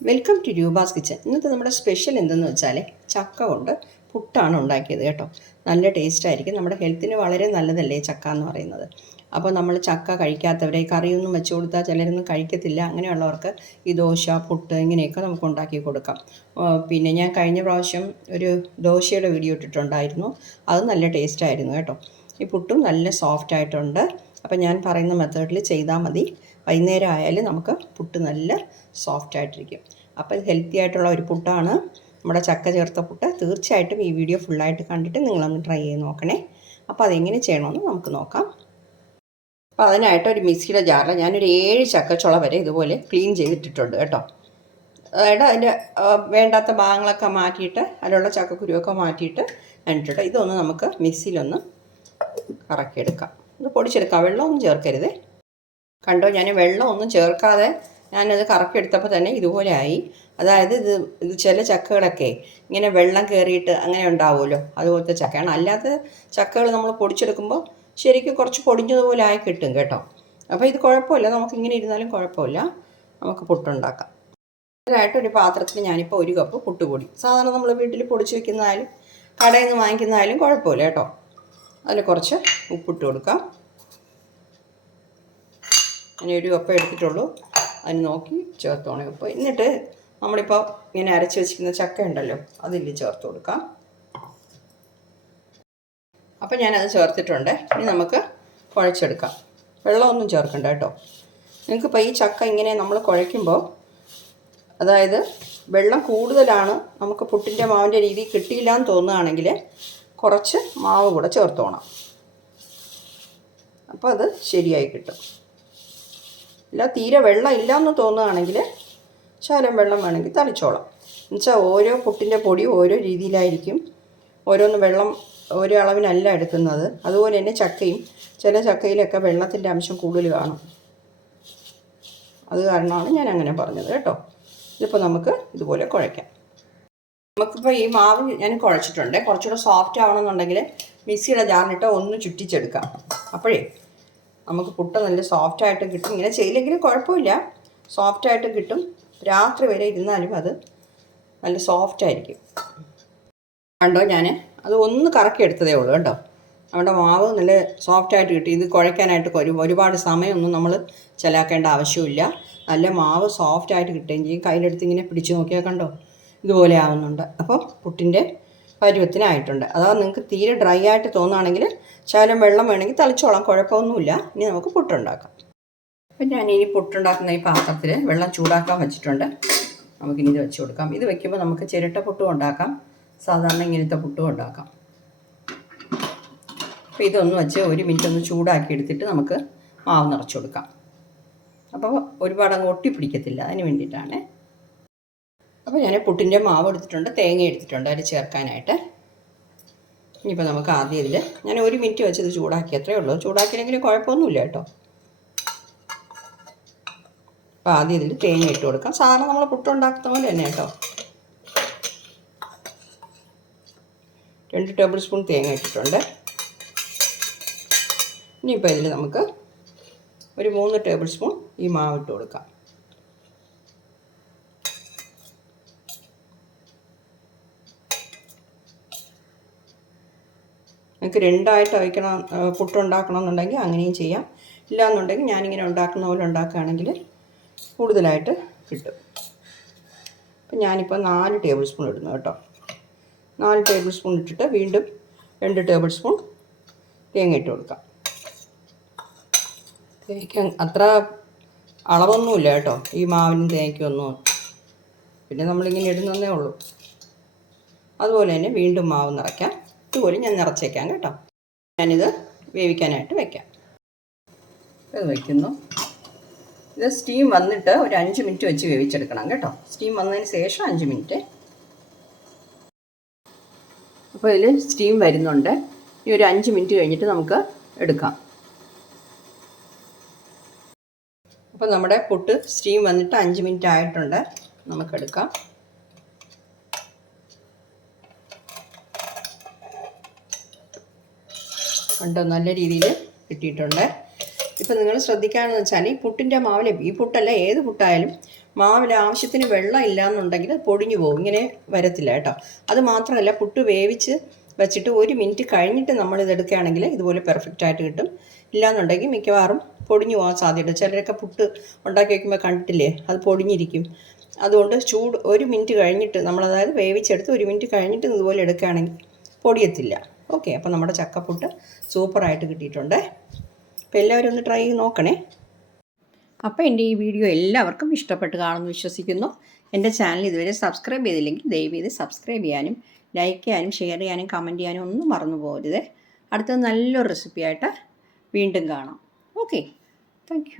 Welcome to Roopa's kitchen ഇന്നത്തെ നമ്മുടെ special എന്തെന്ന് വെച്ചാൽ ചക്ക കൊണ്ട് പുട്ടാണ് ഉണ്ടാക്കിയത് കേട്ടോ. നല്ല ടേസ്റ്റ് ആയിരിക്കും. നമ്മുടെ ഹെൽത്തിന് വളരെ നല്ലതല്ലേ ചക്ക എന്ന് പറയുന്നത്. അപ്പോൾ നമ്മൾ ചക്ക കഴിക്കാത്തവരെ കറിയൊന്നും വെച്ച് കൊടുത്താൽ ചിലരൊന്നും കഴിക്കത്തില്ല. അങ്ങനെയുള്ളവർക്ക് ഈ ദോശ പുട്ട് ഇങ്ങനെയൊക്കെ നമുക്ക് ഉണ്ടാക്കി കൊടുക്കാം. പിന്നെ ഞാൻ കഴിഞ്ഞ പ്രാവശ്യം ഒരു ദോശയുടെ വീഡിയോ ഇട്ടിട്ടുണ്ടായിരുന്നു. അത് നല്ല ടേസ്റ്റ് ആയിരുന്നു കേട്ടോ. ഈ പുട്ടും നല്ല സോഫ്റ്റ് ആയിട്ടുണ്ട്. അപ്പോൾ ഞാൻ പറയുന്ന മെത്തേഡിൽ ചെയ്താൽ മതി. വൈകുന്നേരം ആയാലും നമുക്ക് പുട്ട് നല്ല സോഫ്റ്റ് ആയിട്ടിരിക്കും. അപ്പോൾ ഹെൽത്തി ആയിട്ടുള്ള ഒരു പുട്ടാണ്. നമ്മുടെ ചക്ക ചേർത്ത പുട്ട് തീർച്ചയായിട്ടും ഈ വീഡിയോ ഫുള്ളായിട്ട് കണ്ടിട്ട് നിങ്ങളൊന്ന് ട്രൈ ചെയ്ത് നോക്കണേ. അപ്പോൾ അതെങ്ങനെ ചെയ്യണമെന്ന് നമുക്ക് നോക്കാം. അപ്പോൾ അതിനായിട്ട് ഒരു മിക്സിയുടെ ജാറിൽ ഞാനൊരു ഏഴ് ചക്കച്ചുള വരെ ഇതുപോലെ ക്ലീൻ ചെയ്തിട്ടിട്ടുണ്ട് കേട്ടോ. അതായത് അതിന്റെ വേണ്ടാത്ത ഭാഗങ്ങളൊക്കെ മാറ്റിയിട്ട് അതിലുള്ള ചക്കക്കുരുവൊക്കെ മാറ്റിയിട്ട് കണ്ടിട്ട് ഇതൊന്ന് നമുക്ക് മിക്സിയിലൊന്ന് കറക്കിയെടുക്കാം. ഇത് പൊടിച്ചെടുക്കാം. വെള്ളമൊന്നും ചേർക്കരുതേ. കണ്ടോ? ഞാൻ വെള്ളം ഒന്നും ചേർക്കാതെ ഞാനത് കറക്കിയെടുത്തപ്പോൾ തന്നെ ഇതുപോലെ ആയി. അതായത് ഇത് ഇത് ചില ചക്കകളൊക്കെ ഇങ്ങനെ വെള്ളം കയറിയിട്ട് അങ്ങനെ ഉണ്ടാവുമല്ലോ അതുപോലത്തെ ചക്കയാണ്. അല്ലാത്ത ചക്കകൾ നമ്മൾ പൊടിച്ചെടുക്കുമ്പോൾ ശരിക്കും കുറച്ച് പൊടിഞ്ഞതുപോലെ ആയി കിട്ടും കേട്ടോ. അപ്പോൾ ഇത് കുഴപ്പമില്ല. നമുക്ക് ഇങ്ങനെ ഇരുന്നാലും കുഴപ്പമില്ല. നമുക്ക് പുട്ടുണ്ടാക്കാം. അതിനായിട്ട് ഒരു പാത്രത്തിൽ ഞാനിപ്പോൾ ഒരു കപ്പ് പുട്ടുപൊടി. സാധാരണ നമ്മൾ വീട്ടിൽ പൊടിച്ച് വെക്കുന്നതായാലും കടയിൽ നിന്ന് വാങ്ങിക്കുന്നതായാലും കുഴപ്പമില്ല കേട്ടോ. അതിൽ കുറച്ച് ഉപ്പിട്ട് കൊടുക്കാം. ഞാൻ ഒരു കപ്പ് എടുത്തിട്ടുള്ളൂ. അതിന് നോക്കി ചേർത്തോണേ ഉപ്പ്. എന്നിട്ട് നമ്മളിപ്പോൾ ഇങ്ങനെ അരച്ച് വെച്ചിരിക്കുന്ന ചക്ക ഉണ്ടല്ലോ അതിൽ ചേർത്ത് കൊടുക്കാം. അപ്പം ഞാനത് ചേർത്തിട്ടുണ്ട്. ഇനി നമുക്ക് കുഴച്ചെടുക്കാം. വെള്ളമൊന്നും ചേർക്കണ്ട കേട്ടോ. നിങ്ങൾക്കിപ്പോൾ ഈ ചക്ക ഇങ്ങനെ നമ്മൾ കുഴയ്ക്കുമ്പോൾ അതായത് വെള്ളം കൂടുതലാണ് നമുക്ക് പുട്ടിന്റെ മാവിന്റെ രീതി കിട്ടിയില്ല എന്ന് തോന്നുകയാണെങ്കിൽ കുറച്ച് മാവ് കൂടെ ചേർത്തോണം അപ്പോൾ അത് ശരിയായി കിട്ടും. ഇല്ല തീരെ വെള്ളം ഇല്ല എന്ന് തോന്നുകയാണെങ്കിൽ ശകലം വെള്ളം വേണമെങ്കിൽ തളിച്ചോളാം. എന്നുവെച്ചാൽ ഓരോ പുട്ടിന്റെ പൊടി ഓരോ രീതിയിലായിരിക്കും ഓരോന്ന് വെള്ളം ഓരോ അളവിനല്ല എടുക്കുന്നത്. അതുപോലെ തന്നെ ചക്കയും ചില ചക്കയിലൊക്കെ വെള്ളത്തിന്റെ അംശം കൂടുതൽ കാണും. അത് കാരണമാണ് ഞാൻ അങ്ങനെ പറഞ്ഞത് കേട്ടോ. ഇതിപ്പോൾ നമുക്ക് ഇതുപോലെ കുഴയ്ക്കാം. നമുക്കിപ്പോൾ ഈ മാവ് ഞാൻ കുഴച്ചിട്ടുണ്ട്. കുറച്ചുകൂടെ സോഫ്റ്റ് ആവണമെന്നുണ്ടെങ്കിൽ മിക്സിയുടെ ജാറിനിട്ട് ഒന്ന് ചുറ്റിച്ചെടുക്കാം. അപ്പോഴേ നമുക്ക് പുട്ട് നല്ല സോഫ്റ്റ് ആയിട്ട് കിട്ടും. ഇങ്ങനെ ചെയ്യില്ലെങ്കിലും കുഴപ്പമില്ല. സോഫ്റ്റ് ആയിട്ട് കിട്ടും. രാത്രി വരെ ഇരുന്നാലും അത് നല്ല സോഫ്റ്റ് ആയിരിക്കും. കണ്ടോ ഞാൻ അത് ഒന്ന് കറക്കി എടുത്തതേ ഉള്ളൂ കേട്ടോ നമ്മുടെ മാവ് നല്ല സോഫ്റ്റ് ആയിട്ട് കിട്ടി. ഇത് കുഴയ്ക്കാനായിട്ട് ഒരു ഒരുപാട് സമയമൊന്നും നമ്മൾ ചിലാക്കേണ്ട ആവശ്യമില്ല. നല്ല മാവ് സോഫ്റ്റ് ആയിട്ട് കിട്ടുകയും ചെയ്യും. കയ്യിലെടുത്ത് ഇങ്ങനെ പിടിച്ചു നോക്കിയാൽ കണ്ടോ? ഇതുപോലെ ആവുന്നുണ്ട്. അപ്പോൾ പുട്ടിന്റെ പരുവത്തിനായിട്ടുണ്ട്. അഥവാ നിങ്ങൾക്ക് തീരെ ഡ്രൈ ആയിട്ട് തോന്നുകയാണെങ്കിൽ ശകലം വെള്ളം വേണമെങ്കിൽ തളിച്ചോളാം. കുഴപ്പമൊന്നുമില്ല. ഇനി നമുക്ക് പുട്ടുണ്ടാക്കാം. അപ്പം ഞാൻ ഇനി പുട്ടുണ്ടാക്കുന്ന ഈ പാത്രത്തിൽ വെള്ളം ചൂടാക്കാൻ വെച്ചിട്ടുണ്ട്. നമുക്കിനി ഇത് വെച്ച് കൊടുക്കാം. ഇത് വെക്കുമ്പോൾ നമുക്ക് ചിരട്ട പുട്ടും ഉണ്ടാക്കാം. സാധാരണ ഇങ്ങനത്തെ പുട്ടും ഉണ്ടാക്കാം. അപ്പോൾ ഇതൊന്ന് വെച്ച് ഒരു മിനിറ്റ് ഒന്ന് ചൂടാക്കി എടുത്തിട്ട് നമുക്ക് മാവ് നിറച്ച് കൊടുക്കാം. അപ്പോൾ ഒരുപാട് അങ്ങ് ഒട്ടിപ്പിടിക്കത്തില്ല. അതിന് വേണ്ടിയിട്ടാണ്. അപ്പോൾ ഞാൻ പുട്ടിന്റെ മാവ് എടുത്തിട്ടുണ്ട് തേങ്ങ എടുത്തിട്ടുണ്ട് അതിൽ ചേർക്കാനായിട്ട്. ഇനിയിപ്പോൾ നമുക്ക് ആദ്യം ഇതിൽ ഞാൻ ഒരു മിനിറ്റ് വെച്ച് ഇത് ചൂടാക്കി അത്രയേ ഉള്ളൂ. ചൂടാക്കിയില്ലെങ്കിൽ കുഴപ്പമൊന്നുമില്ല കേട്ടോ. അപ്പോൾ ആദ്യം ഇതിൽ തേങ്ങ ഇട്ട് കൊടുക്കാം. സാധാരണ നമ്മൾ പുട്ടുണ്ടാക്കുന്ന പോലെ തന്നെ കേട്ടോ. രണ്ട് ടേബിൾ സ്പൂൺ തേങ്ങ ഇട്ടിട്ടുണ്ട്. ഇനിയിപ്പോൾ ഇതിൽ നമുക്ക് ഒരു മൂന്ന് ടേബിൾ സ്പൂൺ ഈ മാവ് ഇട്ട് കൊടുക്കാം. നിങ്ങൾക്ക് രണ്ടായിട്ട് വയ്ക്കണം ഉണ്ടാക്കണം പുട്ടുണ്ടാക്കണമെന്നുണ്ടെങ്കിൽ അങ്ങനെയും ചെയ്യാം. ഇല്ല എന്നുണ്ടെങ്കിൽ ഞാനിങ്ങനെ ഉണ്ടാക്കുന്ന പോലെ ഉണ്ടാക്കുകയാണെങ്കിൽ കൂടുതലായിട്ട് കിട്ടും. അപ്പം ഞാനിപ്പോൾ നാല് ടേബിൾ സ്പൂൺ ഇടുന്നു കേട്ടോ. നാല് ടേബിൾ സ്പൂൺ ഇട്ടിട്ട് വീണ്ടും രണ്ട് ടേബിൾ സ്പൂൺ തേങ്ങ ഇട്ട് കൊടുക്കാം. തേങ്ങയ്ക്ക് അത്ര അളവൊന്നുമില്ല കേട്ടോ. ഈ മാവിനും തേങ്ങയ്ക്കൊന്നും. പിന്നെ നമ്മളിങ്ങനെ ഇടുന്നതേ ഉള്ളൂ. അതുപോലെ തന്നെ വീണ്ടും മാവ് നിറയ്ക്കാം. ഇതുപോലെ ഞാൻ നിറച്ചേക്കാം കേട്ടോ. ഞാനിത് വേവിക്കാനായിട്ട് വെക്കാം. ഇത് വയ്ക്കുന്നു ഇത് സ്റ്റീം വന്നിട്ട് ഒരു അഞ്ച് മിനിറ്റ് വെച്ച് വേവിച്ചെടുക്കണം കേട്ടോ. സ്റ്റീം വന്നതിന് ശേഷം അഞ്ച് മിനിറ്റ് അപ്പോൾ ഇതിൽ സ്റ്റീം വരുന്നുണ്ട്. ഈ ഒരു അഞ്ച് മിനിറ്റ് കഴിഞ്ഞിട്ട് നമുക്ക് എടുക്കാം. അപ്പോൾ നമ്മുടെ പുട്ട് സ്റ്റീം വന്നിട്ട് അഞ്ച് മിനിറ്റ് ആയിട്ടുണ്ട്. നമുക്കെടുക്കാം കണ്ടോ നല്ല രീതിയിൽ കിട്ടിയിട്ടുണ്ട്. ഇപ്പം നിങ്ങൾ ശ്രദ്ധിക്കാമെന്ന് വെച്ചാൽ ഈ പുട്ടിന്റെ മാവിൽ ഈ പുട്ടല്ല ഏത് പുട്ടായാലും മാവിൽ ആവശ്യത്തിന് വെള്ളം ഇല്ല എന്നുണ്ടെങ്കിൽ അത് പൊടിഞ്ഞു പോകും. ഇങ്ങനെ വരത്തില്ല കേട്ടോ. അത് മാത്രമല്ല പുട്ട് വേവിച്ച് വെച്ചിട്ട് ഒരു മിനിറ്റ് കഴിഞ്ഞിട്ട് നമ്മൾ ഇത് എടുക്കുകയാണെങ്കിൽ ഇതുപോലെ പെർഫെക്റ്റ് ആയിട്ട് കിട്ടും. ഇല്ലാന്നുണ്ടെങ്കിൽ മിക്കവാറും പൊടിഞ്ഞു പോകാൻ സാധ്യത ചിലരൊക്കെ പുട്ട് ഉണ്ടാക്കി വയ്ക്കുമ്പോൾ കണ്ടിട്ടില്ലേ? അത് പൊടിഞ്ഞിരിക്കും. അതുകൊണ്ട് ചൂട് ഒരു മിനിറ്റ് കഴിഞ്ഞിട്ട് നമ്മൾ അതായത് വേവിച്ചെടുത്ത് ഒരു മിനിറ്റ് കഴിഞ്ഞിട്ട് ഇതുപോലെ എടുക്കുകയാണെങ്കിൽ പൊടിയത്തില്ല. ഓക്കെ അപ്പോൾ നമ്മുടെ ചക്കപ്പുട്ട് സൂപ്പറായിട്ട് കിട്ടിയിട്ടുണ്ട്. അപ്പോൾ എല്ലാവരും ഒന്ന് ട്രൈ ചെയ്ത് നോക്കണേ. അപ്പോൾ എന്റെ ഈ വീഡിയോ എല്ലാവർക്കും ഇഷ്ടപ്പെട്ട് കാണുമെന്ന് വിശ്വസിക്കുന്നു. എന്റെ ചാനൽ ഇതുവരെ സബ്സ്ക്രൈബ് ചെയ്തില്ലെങ്കിൽ ദയവ് സബ്സ്ക്രൈബ് ചെയ്യാനും ലൈക്ക് ചെയ്യാനും ഷെയർ ചെയ്യാനും കമന്റ് ചെയ്യാനും ഒന്നും മറന്നു പോകരുത്. അടുത്ത നല്ലൊരു റെസിപ്പിയായിട്ട് വീണ്ടും കാണാം. Okay thank